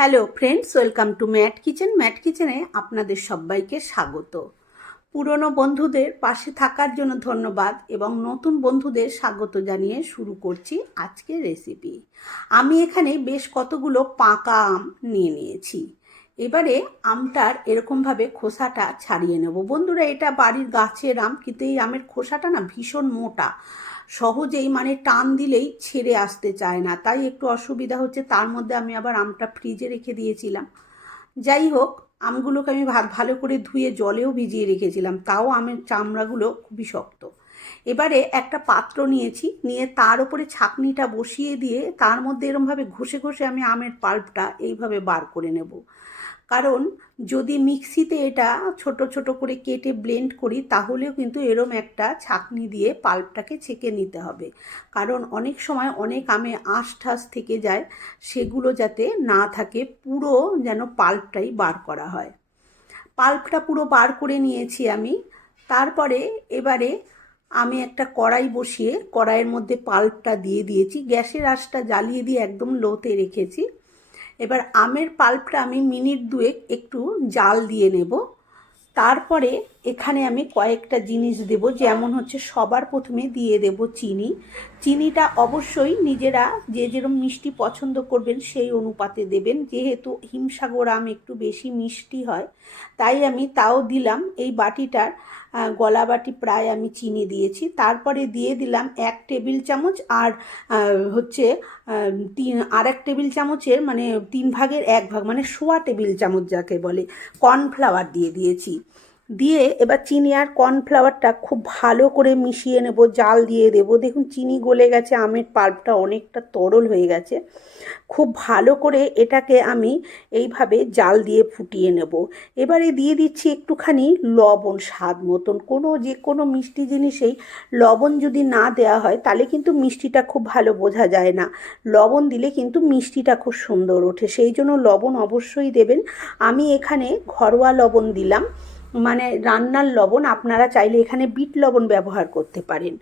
Hello friends welcome to Mat Kitchen Mat কিচেনে আপনাদের সবাইকে স্বাগত। পুরনো বন্ধুদের পাশে থাকার জন্য ধন্যবাদ এবং নতুন বন্ধুদের স্বাগত জানিয়ে শুরু করছি আজকের রেসিপি আমি এখানে বেশ কতগুলো পাকা আম নিয়ে নিয়েছি। এবারে আমটার এরকমভাবে খোসাটা ছাড়িয়ে নেব। বন্ধুরা, এটা বাড়ির গাছের আম, কিন্তু এই আমের খোসাটা না ভীষণ মোটা। সহজেই মানে টান দিলেই ছেড়ে আসতে চায় না। তাই একটু অসুবিধা হচ্ছে, তার মধ্যে আমি আবার আমটা ফ্রিজে রেখে দিয়েছিলাম। যাই হোক, আমগুলোকে আমি ভালো করে ধুয়ে জলেও ভিজিয়ে রেখেছিলাম, তাও আমের চামড়াগুলো খুবই শক্ত। এবারে একটা পাত্র নিয়েছি, নিয়ে তার উপরে ছাকনিটা বসিয়ে দিয়ে তার মধ্যে এরমভাবে ঘষে ঘষে আমি আমের পাল্পটা এইভাবে বার করে নেব। কারণ যদি মিক্সিতে এটা ছোট ছোট করে কেটে ব্লেন্ড করি, তাহলেও কিন্তু এরম একটা ছাকনি দিয়ে পাল্পটাকে ছেঁকে নিতে হবে। কারণ অনেক সময় অনেক আমে আঁশ ঠাস থেকে যায়, সেগুলো যাতে না থাকে, পুরো যেন পাল্পটাই বার করা হয়। পাল্পটা পুরো বার করে নিয়েছি আমি। তারপরে এবারে আমি একটা কড়াই বসিয়ে কড়াইয়ের মধ্যে পাল্পটা দিয়ে দিয়েছি। গ্যাসের আঁচটা জ্বালিয়ে দিয়ে একদম লোতে রেখেছি। এবার আমের পাল্পটা আমি মিনিট দুয়েক একটু জাল দিয়ে নেব। তারপরে এখানে আমি কয়েকটা জিনিস দেব। যেমন হচ্ছে সবার প্রথমে দিয়ে দেব চিনি। চিনিটা অবশ্যই নিজেরা যে যেরকম মিষ্টি পছন্দ করবেন সেই অনুপাতে দেবেন। যেহেতু হিমসাগর আম একটু বেশি মিষ্টি হয়, তাই আমি তাও দিলাম। এই বাটিটার গলা বাটি প্রায় আমি চিনি দিয়েছি। তারপরে দিয়ে দিলাম এক টেবিল চামচ আর হচ্ছে তিন আর এক টেবিল চামচের মানে তিন ভাগের এক ভাগ মানে সোয়া টেবিল চামচ যাকে বলে, কর্নফ্লাওয়ার দিয়ে দিয়েছি। দিয়ে এবার চিনি আর কর্নফ্লাওয়ারটা খুব ভালো করে মিশিয়ে নেব, জাল দিয়ে দেবো। দেখুন, চিনি গলে গেছে, আমের পাল্পটা অনেকটা তরল হয়ে গেছে। খুব ভালো করে এটাকে আমি এইভাবে জাল দিয়ে ফুটিয়ে নেব। এবারে দিয়ে দিচ্ছি একটুখানি লবণ স্বাদ মতন। কোনো যে কোনো মিষ্টি জিনিসেই লবণ যদি না দেওয়া হয়, তাহলে কিন্তু মিষ্টিটা খুব ভালো বোঝা যায় না। লবণ দিলে কিন্তু মিষ্টিটা খুব সুন্দর ওঠে। সেই জন্য লবণ অবশ্যই দেবেন। আমি এখানে ঘরোয়া লবণ দিলাম। মানে রান্নার লবণ আপনারা চাইলে এখানে বিট লবণ ব্যবহার করতে পারেন।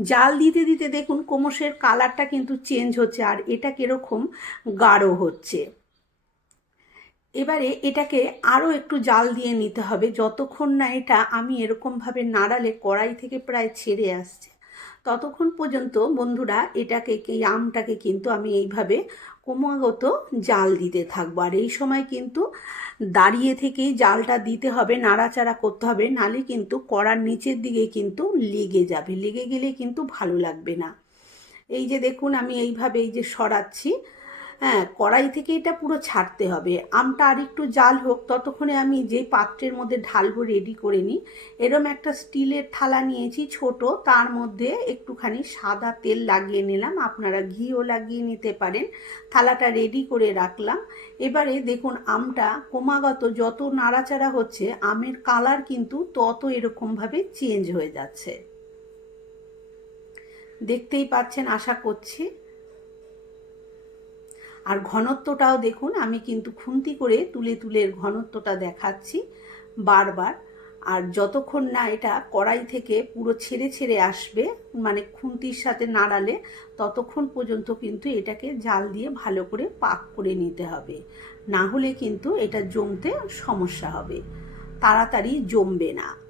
জাল দিতে দিতে দেখুন কোমসের কালারটা কিন্তু চেঞ্জ হচ্ছে আর এটা কীরকম গাঢ় হচ্ছে। এবারে এটাকে আরও একটু জাল দিয়ে নিতে হবে। যতক্ষণ না এটা আমি এরকমভাবে নাড়ালে কড়াই থেকে প্রায় ছেড়ে আসছে। ততক্ষণ পর্যন্ত বন্ধুরা এটাকে এই আমটাকে কিন্তু আমি এইভাবে ক্রমাগত জাল দিতে থাকব। আর এই সময় কিন্তু দাঁড়িয়ে থেকেই জালটা দিতে হবে, নাড়াচাড়া করতে হবে, নালে কিন্তু কড়ার নিচের দিকে কিন্তু লেগে যাবে। লেগে গেলে কিন্তু ভালো লাগবে না। এই যে দেখুন, আমি এইভাবে এই যে সরাচ্ছি হ্যাঁ কড়াই থেকে এটা পুরো ছাড়তে হবে। আমটা আর একটু জাল হোক, ততক্ষণে আমি যে পাত্রের মধ্যে ঢালবো রেডি করে নিই। এরম একটা স্টিলের থালা নিয়েছি ছোট, তার মধ্যে একটুখানি সাদা তেল লাগিয়ে নিলাম। আপনারা ঘিও লাগিয়ে নিতে পারেন। থালাটা রেডি করে রাখলাম। এবারে দেখুন, আমটা ক্রমাগত যত নাড়াচাড়া হচ্ছে, আমের কালার কিন্তু তত এরকমভাবে চেঞ্জ হয়ে যাচ্ছে। দেখতেই পাচ্ছেন, আশা করছি। আর ঘনত্বটাও দেখুন, আমি কিন্তু খুন্তি করে তুলে তুলে ঘনত্বটা দেখাচ্ছি বারবার। আর যতক্ষণ না এটা কড়াই থেকে পুরো ছেড়ে ছেড়ে আসবে মানে খুন্তির সাথে নাড়ালে ততক্ষণ পর্যন্ত কিন্তু এটাকে জাল দিয়ে ভালো করে পাক করে নিতে হবে। না হলে কিন্তু এটা জমতে সমস্যা হবে। তাড়াতাড়ি জমবে না।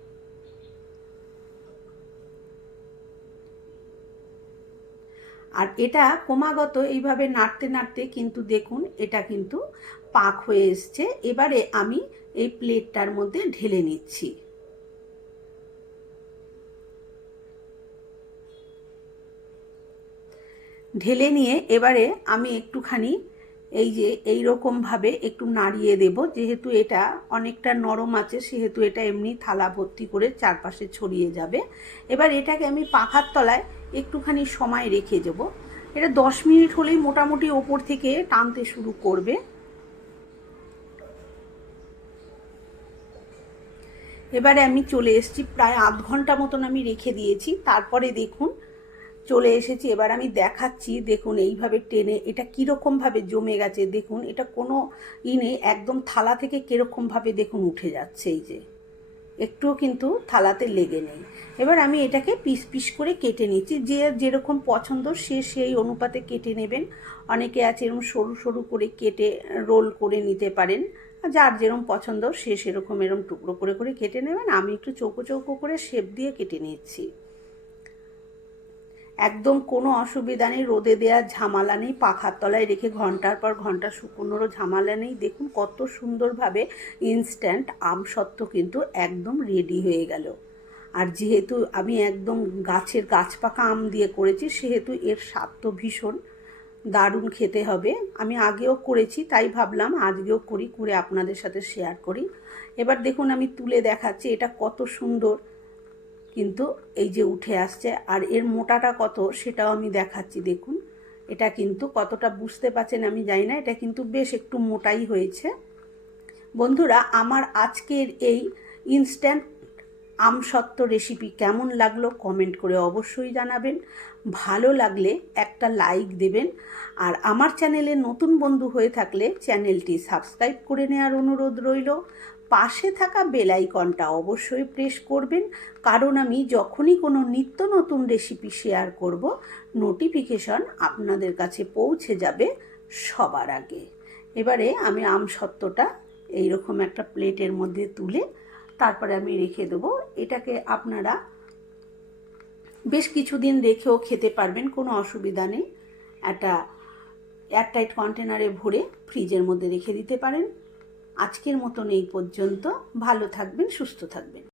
আর এটা ক্রমাগত এইভাবে নাড়তে নাড়তে কিন্তু দেখুন এটা কিন্তু পাক হয়ে এসছে। এবারে আমি এই প্লেটটার মধ্যে ঢেলে নিচ্ছি। ঢেলে নিয়ে এবারে আমি একটুখানি এই যে এই রকমভাবে একটু নাড়িয়ে দেব, যেহেতু এটা অনেকটা নরম আছে, সেহেতু এটা এমনি থালা ভর্তি করে চারপাশে ছড়িয়ে যাবে। এবার এটাকে আমি পাখার তলায় একটুখানি সময় রেখে দেবো। এটা দশ মিনিট হলেই মোটামুটি ওপর থেকে টানতে শুরু করবে। এবারে আমি চলে এসেছি, প্রায় আধ ঘণ্টা মতন আমি রেখে দিয়েছি। তারপরে দেখুন চলে এসেছি, এবার আমি দেখাচ্ছি, দেখুন এইভাবে টেনে এটা কীরকমভাবে জমে গেছে, দেখুন এটা কোনো ই নেই, একদম থালা থেকে কীরকমভাবে দেখুন উঠে যাচ্ছে এই যে। একটুও কিন্তু থালাতে লেগে নেই। এবার আমি এটাকে পিস পিস করে কেটে নিচ্ছি, যে যেরকম পছন্দ সে সেই অনুপাতে কেটে নেবেন। অনেকে আছে এরকম সরু সরু করে কেটে, রোল করে নিতে পারেন যার যেরকম পছন্দ সে সেরকম এরকম টুকরো করে করে কেটে নেবেন। আমি একটু চৌকো চৌকো করে শেপ দিয়ে কেটে নিচ্ছি। একদম কোনো অসুবিধা নেই, রোদে দেওয়ার ঝামেলা নেই, পাখার তলায় রেখে ঘণ্টার পর ঘণ্টা শুকনোরও ঝামেলা নেই। দেখুন কত সুন্দরভাবে ইনস্ট্যান্ট আম আমসত্ত্ব কিন্তু একদম রেডি হয়ে গেল। আর যেহেতু আমি একদম গাছের গাছ পাকা আম দিয়ে করেছি, সেহেতু এর স্বাদ তো ভীষণ, দারুণ খেতে হবে। আমি আগেও করেছি, তাই ভাবলাম আজকেও করি, করে আপনাদের সাথে শেয়ার করি। এবার দেখুন আমি তুলে দেখাচ্ছি, এটা কত সুন্দর। কিন্তু এই যে উঠে আসছে, আর এর মোটাটা কত সেটাও আমি দেখাচ্ছি, দেখুন। এটা কিন্তু কতটা বুঝতে পারছেন আমি জানি না, এটা কিন্তু বেশ একটু মোটাই হয়েছে। বন্ধুরা, আমার আজকের এই ইনস্ট্যান্ট আমসত্ত্ব রেসিপি কেমন লাগল কমেন্ট করে অবশ্যই জানাবেন। ভালো লাগলে একটা লাইক দেবেন। আর আমার চ্যানেলে নতুন বন্ধু হয়ে থাকলে চ্যানেলটি সাবস্ক্রাইব করে নেওয়ার অনুরোধ রইল। পাশে থাকা বেল আইকনটা অবশ্যই প্রেস করবেন। কারণ আমি যখনই কোনো নিত্য নতুন রেসিপি শেয়ার করব নোটিফিকেশন আপনাদের কাছে পৌঁছে যাবে সবার আগে। এবারে আমি আমসত্ত্বটা এইরকম একটা প্লেটের মধ্যে তুলে তারপরে আমি রেখে দেবো। এটাকে আপনারা বেশ কিছুদিন রেখেও খেতে পারবেন, কোনো অসুবিধা নেই। একটা এয়ারটাইট কন্টেনারে ভরে ফ্রিজের মধ্যে রেখে দিতে পারেন। আজকের মতন এই পর্যন্ত। ভালো থাকবেন সুস্থ থাকবেন।